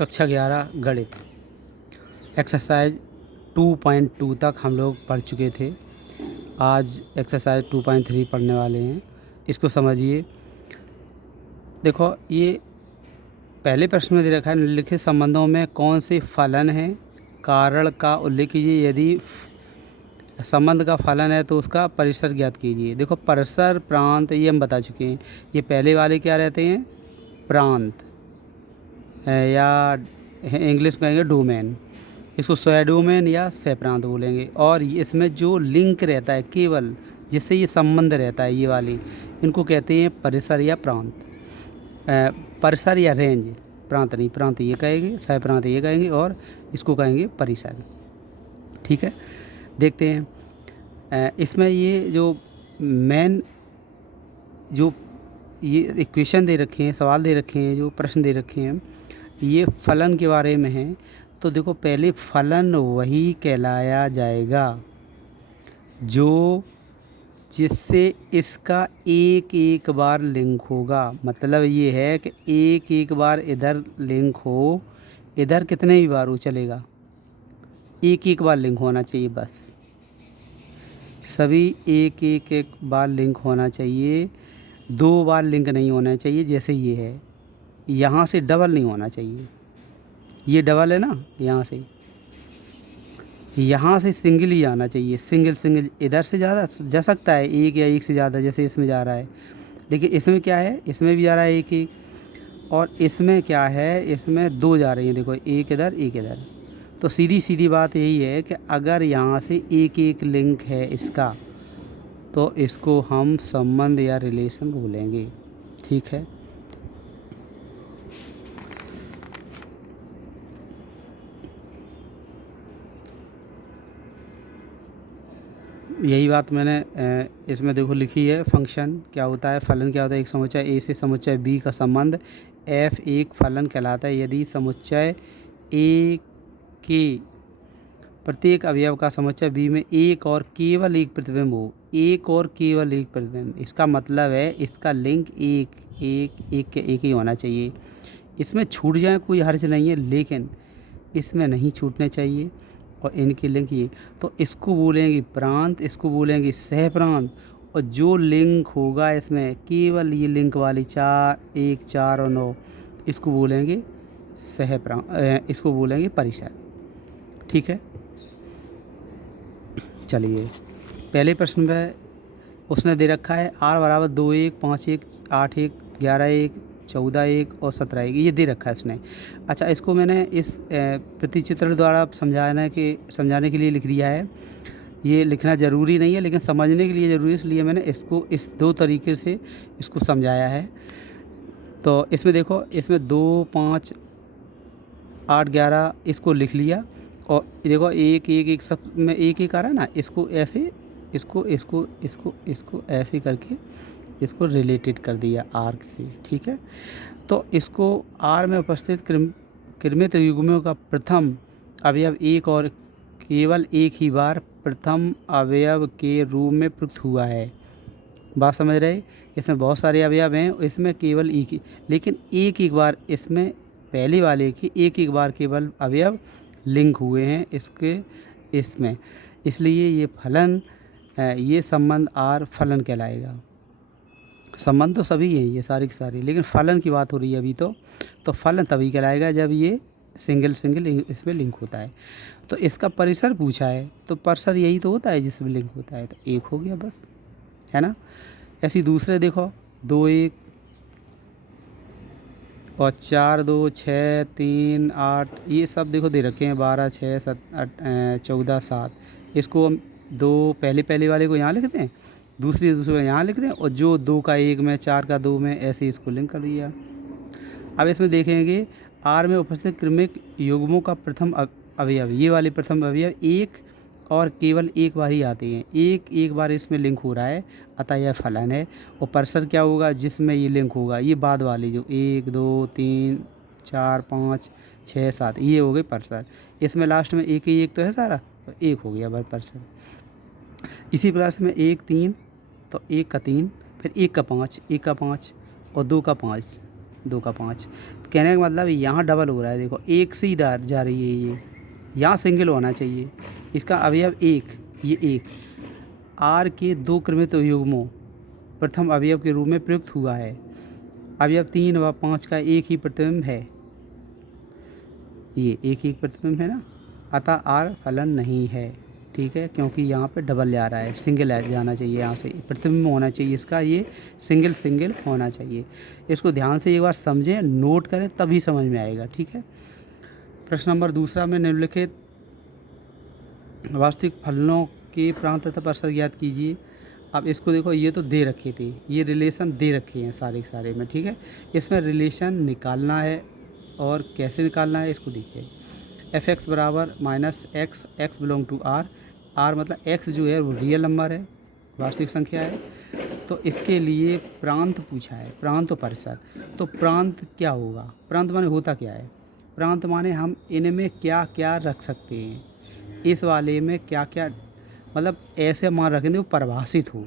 कक्षा 11 गणित एक्सरसाइज 2.2 तक हम लोग पढ़ चुके थे। आज एक्सरसाइज 2.3 पढ़ने वाले हैं। इसको समझिए। देखो, ये पहले प्रश्न में दे रखा है, निम्नलिखित संबंधों में कौन से फलन हैं, कारण का उल्लेख कीजिए। यदि संबंध का फलन है तो उसका परिसर ज्ञात कीजिए। देखो, परिसर प्रांत ये हम बता चुके हैं। ये पहले वाले क्या रहते हैं? प्रांत, या इंग्लिश में कहेंगे डोमेन। इसको स्वडोमेन या सहप्रांत बोलेंगे। और इसमें जो लिंक रहता है केवल, जिससे ये संबंध रहता है, ये वाली, इनको कहते हैं परिसर या प्रांत। परिसर या रेंज, प्रांत नहीं, प्रांत ये कहेंगे, सहप्रांत ये कहेंगे, और इसको कहेंगे परिसर। ठीक है, देखते हैं। इसमें ये जो मेन जो ये इक्वेशन दे रखे हैं, सवाल दे रखे हैं, जो प्रश्न दे रखे हैं, ये फलन के बारे में है। तो देखो, पहले फलन वही कहलाया जाएगा जो जिससे इसका एक एक बार लिंक होगा। मतलब ये है कि एक एक बार इधर लिंक हो, इधर कितने भी बार हो चलेगा, एक एक बार लिंक होना चाहिए बस। सभी एक बार लिंक होना चाहिए, दो बार लिंक नहीं होना चाहिए। जैसे ये है, यहाँ से डबल नहीं होना चाहिए। ये डबल है ना, यहाँ से सिंगल ही आना चाहिए। सिंगल इधर से ज़्यादा जा सकता है, एक या एक से ज़्यादा, जैसे इसमें जा रहा है। लेकिन इसमें क्या है, इसमें भी जा रहा है एक एक, और इसमें क्या है, इसमें दो जा रही हैं। देखो, एक इधर एक इधर। तो सीधी सीधी बात यही है कि अगर यहाँ से एक एक लिंक है इसका, तो इसको हम संबंध या रिलेशन बोलेंगे। ठीक है, यही बात मैंने इसमें देखो लिखी है। फंक्शन क्या होता है, फलन क्या होता है। एक समुच्चय ए से समुच्चय बी का संबंध f एक फलन कहलाता है यदि समुच्चय ए के प्रत्येक अवयव का समुच्चय बी में एक और केवल एक प्रतिबिंब हो। एक और केवल एक प्रतिबिंब, इसका मतलब है इसका लिंक एक के एक ही होना चाहिए। इसमें छूट जाए कोई हर्ज नहीं है, लेकिन इसमें नहीं छूटने चाहिए। और इनकी लिंक ये, तो इसको बोलेंगे प्रांत, इसको बोलेंगे सहप्रांत। और जो लिंक होगा इसमें केवल ये लिंक वाली 4, 1, 4 और 9, इसको बोलेंगे सहप्रांत, इसको बोलेंगे परिसर। ठीक है, चलिए पहले प्रश्न में उसने दे रखा है r बराबर 2 1 5 1 8 1 11 1 14 1 और 17 1, ये दे रखा है इसने। अच्छा, इसको मैंने इस प्रतिचित्रण द्वारा समझाने के लिए लिख दिया है। ये लिखना ज़रूरी नहीं है, लेकिन समझने के लिए ज़रूरी है, इसलिए मैंने इसको इस दो तरीके से इसको समझाया है। तो इसमें देखो, इसमें 2 5 8 11 इसको लिख लिया। और देखो, एक सब में एक एक आ रहा है ना, इसको ऐसे, इसको ऐसे करके इसको रिलेटेड कर दिया आर्क से। ठीक है, तो इसको आर में उपस्थित क्रमित युग्मों का प्रथम अवयव एक और केवल एक ही बार प्रथम अवयव के रूप में प्रयुक्त हुआ है। बात समझ रहे? इसमें बहुत सारे अवयव हैं, इसमें केवल एक ही, लेकिन एक एक बार इसमें पहले वाले की एक बार केवल अवयव लिंक हुए हैं इसमें, इसलिए ये फलन, ये संबंध आर फलन कहलाएगा। संबंध तो सभी हैं ये सारे के सारे, लेकिन फलन की बात हो रही है अभी। तो फलन तभी कहलाएगा जब ये सिंगल इसमें लिंक होता है। तो इसका परिसर पूछा है, तो परिसर यही तो होता है जिसमें लिंक होता है, तो एक हो गया बस, है ना। ऐसी दूसरे देखो, 2 1 और 4 2 6 3 8, ये सब देखो दे रखे हैं। 12 6 7 8 14 7। इसको हम दो पहले वाले को यहाँ लिखते हैं, दूसरे को यहाँ लिखते हैं, और जो 2 का 1 में, 4 का 2 में, ऐसे इसको लिंक कर दिया। अब इसमें देखेंगे, आर में उपस्थित क्रमिक युग्मों का प्रथम अवयव, ये वाले प्रथम अवयव एक और केवल एक बार ही आते हैं। एक बार इसमें लिंक हो रहा है, अतः यह फलन है। और परिसर क्या होगा, जिसमें ये लिंक होगा, ये बाद वाली जो 1 2 3 4 5 6 7, ये हो गए परिसर। इसमें लास्ट में एक ही एक तो है सारा, तो एक हो गया बार परिसर। इसी प्रकार से में 1 3, तो 1 का 3, फिर 1 का 5, 1 का 5 और 2 का 5, 2 का 5। तो कहने का मतलब यहाँ डबल हो रहा है, देखो 1 से ही जा रही है ये, यहाँ सिंगल होना चाहिए। इसका अवयव 1, ये 1 आर के 2 क्रमित युग्मों प्रथम अवयव के रूप में प्रयुक्त हुआ है। अवयव 3 व 5 का एक ही प्रतिबिंब है, ये एक ही प्रतिबिंब है ना, अतः आर फलन नहीं है। ठीक है, क्योंकि यहाँ पे डबल जा रहा है, सिंगल जाना चाहिए, यहाँ से प्रतिबिंब होना चाहिए इसका, ये सिंगल सिंगल होना चाहिए। इसको ध्यान से एक बार समझें, नोट करें, तभी समझ में आएगा। ठीक है, प्रश्न नंबर दूसरा में निम्नलिखित वास्तविक फलनों के प्रांत तथा परिसर ज्ञात कीजिए। अब इसको देखो, ये तो दे रखे थे, ये रिलेशन दे रखे हैं सारे के सारे में। ठीक है, इसमें रिलेशन निकालना है, और कैसे निकालना है इसको देखिए। एफ एक्स बराबर minus x, x belong to R, R मतलब एक्स जो है वो रियल नंबर है, वास्तविक संख्या है। तो इसके लिए प्रांत पूछा है, प्रांत और परिसर। तो प्रांत क्या होगा, प्रांत माने होता क्या है, प्रांत माने हम इनमें क्या क्या रख सकते हैं, इस वाले में क्या क्या, मतलब ऐसे मान रखेंगे वो परिभाषित हो।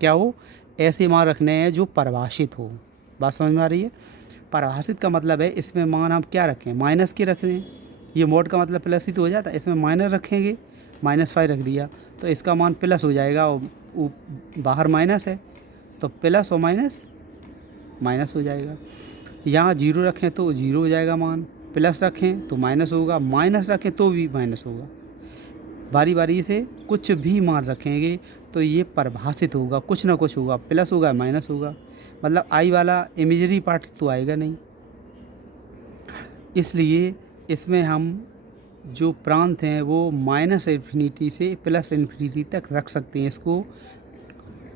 क्या हो, ऐसे मान रखने हैं जो परिभाषित हो। बात समझ में आ रही है। परिभाषित का मतलब है इसमें मान हम क्या रखें, माइनस के रख दें, ये मोड का मतलब प्लस ही तो हो जाता है। इसमें माइनस रखेंगे, -5 रख दिया तो इसका मान प्लस हो जाएगा, और बाहर माइनस है तो प्लस और माइनस माइनस हो जाएगा। यहाँ 0 रखें तो 0 हो जाएगा मान, प्लस रखें तो माइनस होगा, माइनस रखें तो भी माइनस होगा। बारी बारी से कुछ भी मान रखेंगे तो ये परिभाषित होगा, कुछ ना कुछ होगा, प्लस होगा माइनस होगा, मतलब आई वाला इमेजरी पार्ट तो आएगा नहीं। इसलिए इसमें हम जो प्रांत हैं वो -इन्फिनिटी से +इन्फिनिटी तक रख सकते हैं इसको।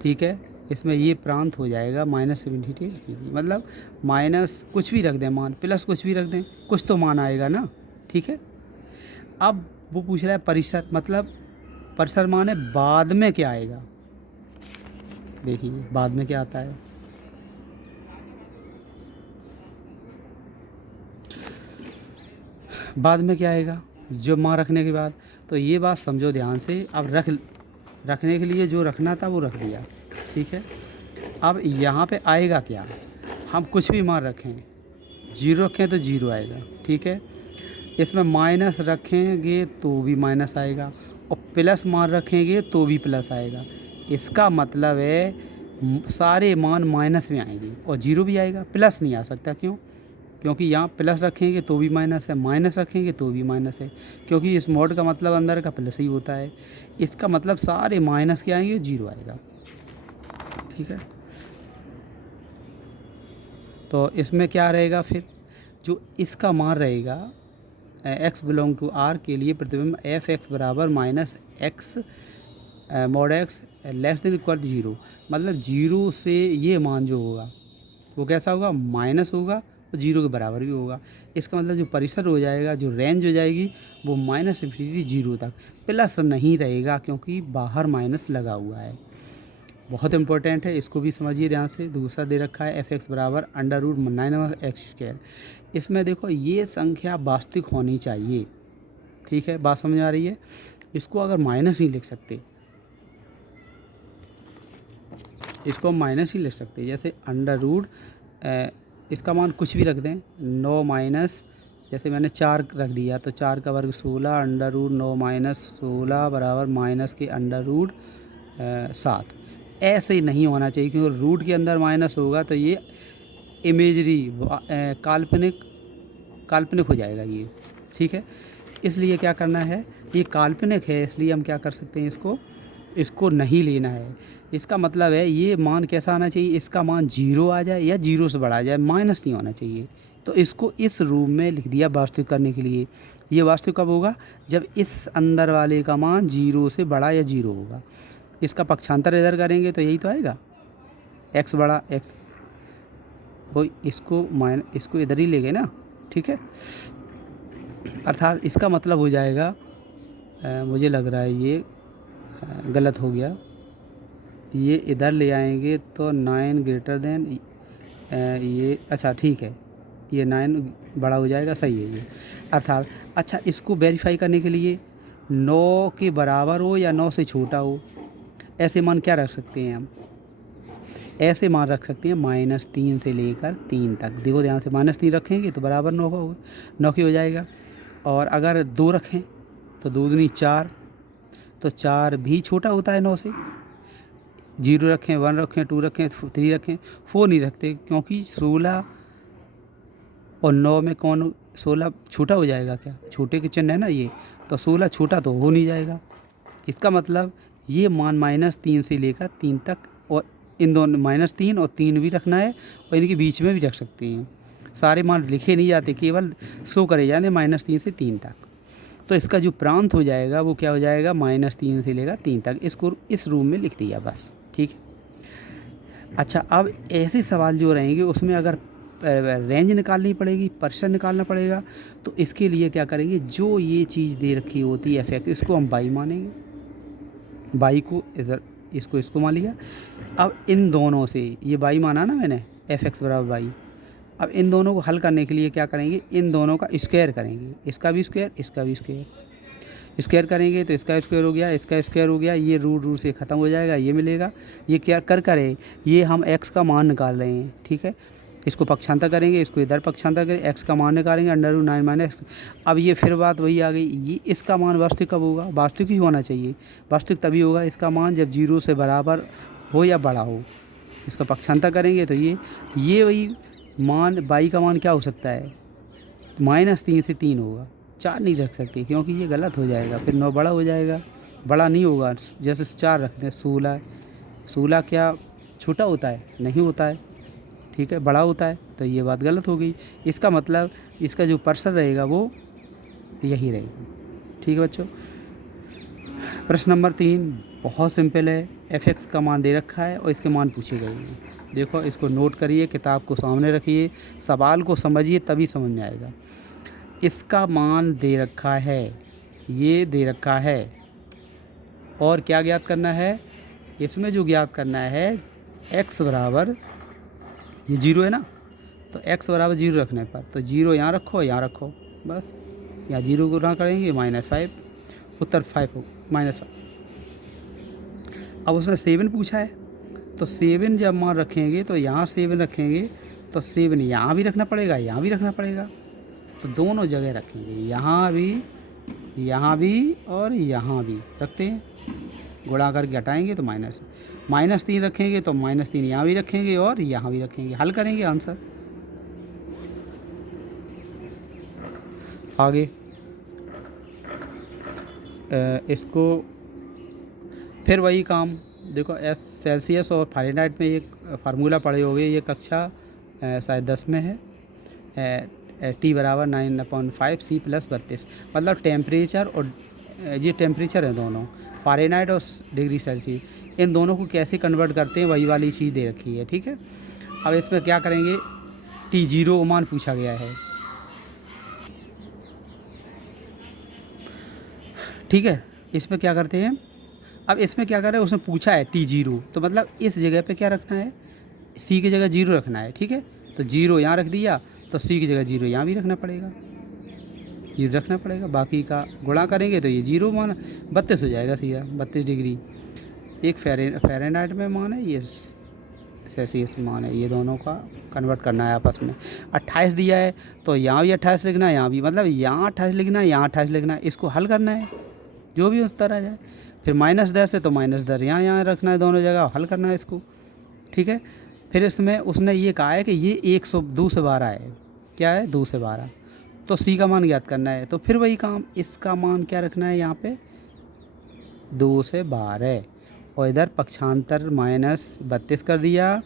ठीक है, इसमें ये प्रांत हो जाएगा -इन्फिनिटी, मतलब माइनस कुछ भी रख दें मान, प्लस कुछ भी रख दें, कुछ तो मान आएगा ना। ठीक है, अब वो पूछ रहा है परिसर, मतलब परिसर माने बाद में क्या आएगा। देखिए बाद में क्या आता है, बाद में क्या आएगा जो मान रखने के बाद। तो ये बात समझो ध्यान से। अब रखने के लिए जो रखना था वो रख दिया। ठीक है, अब यहाँ पे आएगा क्या, हम कुछ भी मान रखें, 0 रखें तो 0 आएगा। ठीक है, इसमें माइनस रखेंगे तो भी माइनस आएगा, और प्लस मान रखेंगे तो भी प्लस आएगा। इसका मतलब है सारे मान माइनस में आएंगे, और 0 भी आएगा, प्लस नहीं आ सकता। क्यों, क्योंकि यहाँ प्लस रखेंगे तो भी माइनस है, माइनस रखेंगे तो भी माइनस है, क्योंकि इस मोड का मतलब अंदर का प्लस ही होता है। इसका मतलब सारे माइनस के आएंगे, 0 आएगा। ठीक है, तो इसमें क्या रहेगा फिर, जो इसका मान रहेगा x बिलोंग टू r के लिए प्रतिबिंब एफ एक्स बराबर -x mod x less than equal 0, मतलब 0 से ये मान जो होगा वो कैसा होगा, माइनस होगा, और 0 के बराबर भी होगा। इसका मतलब जो परिसर हो जाएगा, जो रेंज हो जाएगी वो -इन्फिनिटी 0 तक, प्लस नहीं रहेगा क्योंकि बाहर माइनस लगा हुआ है। बहुत इंपॉर्टेंट है, इसको भी समझिए ध्यान से। दूसरा दे रखा है एफ एक्स बराबर √9x²। इसमें देखो ये संख्या वास्तविक होनी चाहिए। ठीक है, बात समझ आ रही है। इसको अगर माइनस ही लिख सकते, इसको माइनस ही लिख सकते, जैसे इसका मान कुछ भी रख दें, 9 माइनस, जैसे मैंने 4 रख दिया तो 4 का वर्ग 16, √9 - 16 बराबर माइनस के √7। ऐसे ही नहीं होना चाहिए, क्योंकि रूट के अंदर माइनस होगा तो ये इमेजरी काल्पनिक हो जाएगा ये। ठीक है, इसलिए क्या करना है, ये काल्पनिक है, इसलिए हम क्या कर सकते हैं, इसको नहीं लेना है। इसका मतलब है ये मान कैसा आना चाहिए, इसका मान 0 आ जाए या 0 से बढ़ा जाए, माइनस नहीं होना चाहिए। तो इसको इस रूप में लिख दिया वास्तविक करने के लिए। ये वास्तविक कब होगा, जब इस अंदर वाले का मान 0 से बड़ा या 0 होगा। इसका पक्षांतर इधर करेंगे तो यही तो आएगा, x बड़ा x, वो इसको इधर ही ले गए ना। ठीक है, अर्थात इसका मतलब हो जाएगा, मुझे लग रहा है ये गलत हो गया, ये इधर ले आएंगे तो 9 ग्रेटर देन ये, अच्छा ठीक है, ये 9 बड़ा हो जाएगा, सही है ये। अर्थात अच्छा, इसको वेरीफाई करने के लिए 9 के बराबर हो या 9 से छोटा हो, ऐसे मान क्या रख सकते हैं हम, ऐसे मान रख सकते हैं -3 से लेकर 3 तक। देखो ध्यान से, -3 रखेंगे तो बराबर 9 का होगा, 9 की हो जाएगा। और अगर 2 रखें तो 2 दूनी 4, तो 4 भी छोटा होता है 9 से। 0 रखें, 1 रखें, 2 रखें, 3 रखें, 4 नहीं रखते क्योंकि 16 और 9 में कौन 16 छोटा हो जाएगा क्या? छोटे के चिन्ह है ना ये, तो 16 छोटा तो हो नहीं जाएगा। इसका मतलब ये मान -3 से लेकर 3 तक, और इन दोनों -3 और 3 भी रखना है, और इनके बीच में भी रख सकते हैं। सारे मान लिखे नहीं जाते, केवल शो करे जाते -3 से 3 तक। तो इसका जो प्रांत हो जाएगा वो क्या हो जाएगा, -3 से लेकर 3 तक। इसको इस रूम में लिख दिया बस, ठीक है। अच्छा, अब ऐसे सवाल जो रहेंगे उसमें अगर रेंज निकालनी पड़ेगी, परसेंट निकालना पड़ेगा, तो इसके लिए क्या करेंगे, जो ये चीज़ दे रखी होती है एफ, इसको हम बाई मानेंगे। बाई को इधर, इसको मान लिया। अब इन दोनों से ये बाई माना ना मैंने, f(x) बराबर बाई। अब इन दोनों को हल करने के लिए क्या करेंगे, इन दोनों का स्क्वायर करेंगे, इसका भी स्क्वायर, इसका भी स्क्वायर। स्क्वायर करेंगे तो इसका स्क्वायर हो गया, इसका स्क्वायर हो गया, ये रूट से ख़त्म हो जाएगा, ये मिलेगा। ये क्या करे, ये हम x का मान निकाल रहे हैं, ठीक है। इसको पक्षांतर करेंगे, इसको इधर पक्षांतर करें, x का मान निकालेंगे, √9 - x। अब ये फिर बात वही आ गई, ये इसका मान वास्तविक कब होगा, वास्तविक ही होना चाहिए। वास्तविक तभी होगा इसका मान जब 0 से बराबर हो या बड़ा हो। इसका पक्षांतर करेंगे तो ये वही मान, बाई का मान क्या हो सकता है, -3 से 3 होगा। 4 नहीं रख सकते क्योंकि ये गलत हो जाएगा, फिर 9 बड़ा हो जाएगा, बड़ा नहीं होगा। जैसे 4 रखते हैं, 16 क्या छोटा होता है, नहीं होता है, ठीक है, बड़ा होता है, तो ये बात गलत हो गई। इसका मतलब इसका जो परसेंट रहेगा वो यही रहेगा, ठीक है बच्चों। प्रश्न नंबर 3 बहुत सिंपल है, f(x) का मान दे रखा है और इसके मान पूछे गए हैं। देखो इसको नोट करिए, किताब को सामने रखिए, सवाल को समझिए, तभी समझ में आएगा। इसका मान दे रखा है, ये दे रखा है, और क्या ज्ञात करना है, इसमें जो ज्ञात करना है x बराबर, ये 0 है ना, तो x बराबर 0 रखने पर, तो 0 यहाँ रखो, यहाँ रखो, बस यहाँ 0 को ना करेंगे -5, उत्तर 5 हो, -5। अब उसने 7 पूछा है, तो 7 जब मान रखेंगे तो यहाँ 7 रखेंगे, तो 7 यहाँ भी रखना पड़ेगा, यहाँ भी रखना पड़ेगा, तो दोनों जगह रखेंगे, यहाँ भी और यहाँ भी रखते हैं। गुणा करके हटाएंगे तो -3 रखेंगे, तो -3 यहाँ भी रखेंगे और यहाँ भी रखेंगे। हल करेंगे आंसर। आगे इसको फिर वही काम, देखो सेल्सियस और फ़ारेनहाइट में एक फार्मूला पढ़े होंगे, ये कक्षा शायद 10 में है। T बराबर 9/5 C + 32, मतलब टेम्परेचर, और ये टेम्परेचर है दोनों, फ़ारेनहाइट और डिग्री सेल्सियस, इन दोनों को कैसे कन्वर्ट करते हैं वही वाली चीज़ दे रखी है, ठीक है। अब इसमें क्या करेंगे, T0 मान पूछा गया है, ठीक है। इसमें क्या करते हैं, अब इसमें क्या कर रहे हैं, उसने पूछा है T0, तो मतलब इस जगह पे क्या रखना है, C की जगह 0 रखना है, ठीक है। तो 0 यहाँ रख दिया, तो C की जगह 0 यहाँ भी रखना पड़ेगा, 0 रखना पड़ेगा। बाकी का गुणा करेंगे तो ये 0 मान 32 हो जाएगा सीधा, 32 डिग्री। एक फ़ारेनहाइट में मान है, ये सेल्सियस मान है, ये दोनों का कन्वर्ट करना है आपस में। 28 दिया है, तो यहाँ भी 28 लिखना है, यहाँ भी, मतलब यहाँ 28 लिखना है, यहाँ 28 लिखना है, इसको हल करना है, जो भी उस तरह जाए। फिर -10 है तो -10 यहाँ रखना है, दोनों जगह हल करना है इसको, ठीक है। फिर इसमें उसने ये कहा है कि ये 2 से 12 है, क्या है, 2 से 12, तो C का मान ज्ञात करना है। तो फिर वही काम, इसका मान क्या रखना है, यहाँ पे 2 से 12, और इधर पक्षांतर -32 कर दिया,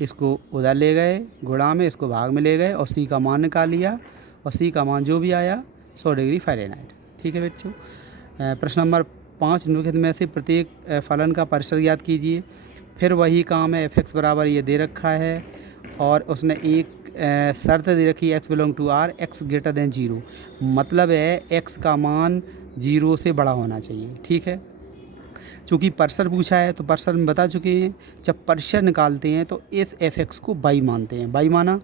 इसको उधर ले गए गुणा में, इसको भाग में ले गए, और C का मान निकाल लिया, और C का मान जो भी आया 100 डिग्री फ़ारेनहाइट, ठीक है बच्चों। प्रश्न नंबर 5 निम्नलिखित में से प्रत्येक फलन का परिसर ज्ञात कीजिए। फिर वही काम है, f(x) बराबर ये दे रखा है, और उसने एक शर्त दे रखी है, x belong to R, x greater than 0, मतलब है x का मान 0 से बड़ा होना चाहिए, ठीक है। चूँकि परसर पूछा है तो परसर में बता चुके हैं, जब परसर निकालते हैं तो इस f(x) को बाई मानते हैं, बाई माना,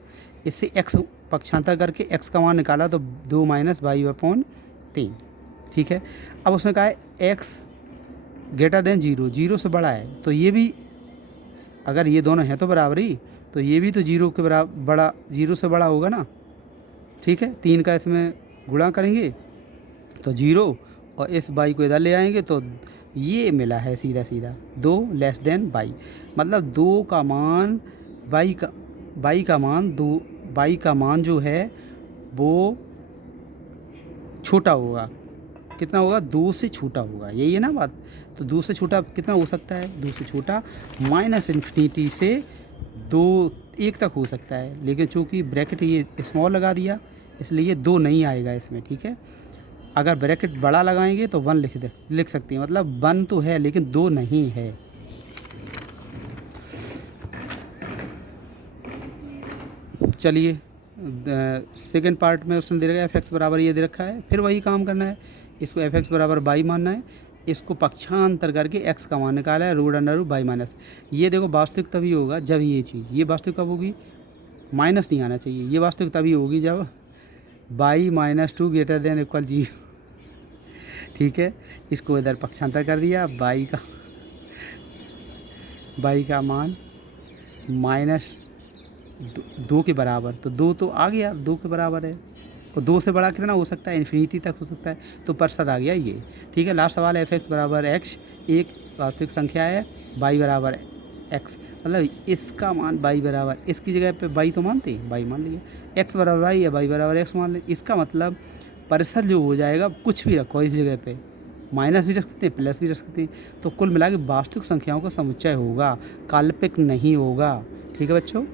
इससे x पक्षांतर करके x का मान निकाला, तो 2 - y/3, ठीक है। अब उसने कहा है x ग्रेटर देन 0, 0 से बड़ा है, तो ये भी अगर ये दोनों हैं तो बराबरी, तो ये भी तो जीरो के बराबर बड़ा, जीरो से बड़ा होगा ना। ठीक है, 3 का इसमें गुणा करेंगे तो जीरो, और इस बाई को इधर ले आएंगे तो ये मिला है सीधा सीधा 2 लेस देन बाई। मतलब 2 का मान बाई का मान 2, बाई का मान जो है वो छोटा होगा। कितना होगा? 2 से छोटा होगा, यही है ना बात। तो 2 से छोटा कितना हो सकता है? 2 से छोटा माइनस इन्फिनिटी से 2 1 तक हो सकता है, लेकिन चूँकि ब्रैकेट ये स्मॉल लगा दिया इसलिए 2 नहीं आएगा इसमें। ठीक है, अगर ब्रैकेट बड़ा लगाएंगे तो 1 लिख सकते हैं, मतलब 1 तो है लेकिन 2 नहीं है। चलिए सेकेंड पार्ट में उसने दे रखा है एफ बराबर ये दे रखा है, फिर वही काम करना है। इसको एफ बराबर बाई मानना है, इसको पक्षांतर करके एक्स का मान निकाला है, root under root by minus. ये देखो वास्तविक तभी होगा जब ये चीज़, ये वास्तविक कब होगी? माइनस नहीं आना चाहिए, ये वास्तविक तभी होगी जब by minus 2 greater than equal 0। ठीक है, इसको इधर पक्षांतर कर दिया, बाई का मान माइनस 2 के बराबर, तो 2 तो आ गया, 2 के बराबर है। और 2 से बड़ा कितना हो सकता है? इन्फिनिटी तक हो सकता है, तो परसर आ गया ये। ठीक है, लास्ट सवाल है एफ बराबर एक्स, एक वास्तविक संख्या है, बाई बराबर एक्स, मतलब इसका मान बाई बराबर, इसकी जगह पे बाई तो मानते हैं, बाई मान लिया, एक्स बराबर बाई या बाई बराबर एक्स मान लें। इसका मतलब परिसर जो हो जाएगा, कुछ भी रखो इस जगह पे, माइनस भी रख सकते हैं, प्लस भी रख सकते हैं, तो कुल मिला के वास्तविक संख्याओं का समुच्चय होगा, काल्पनिक नहीं होगा। ठीक है बच्चों।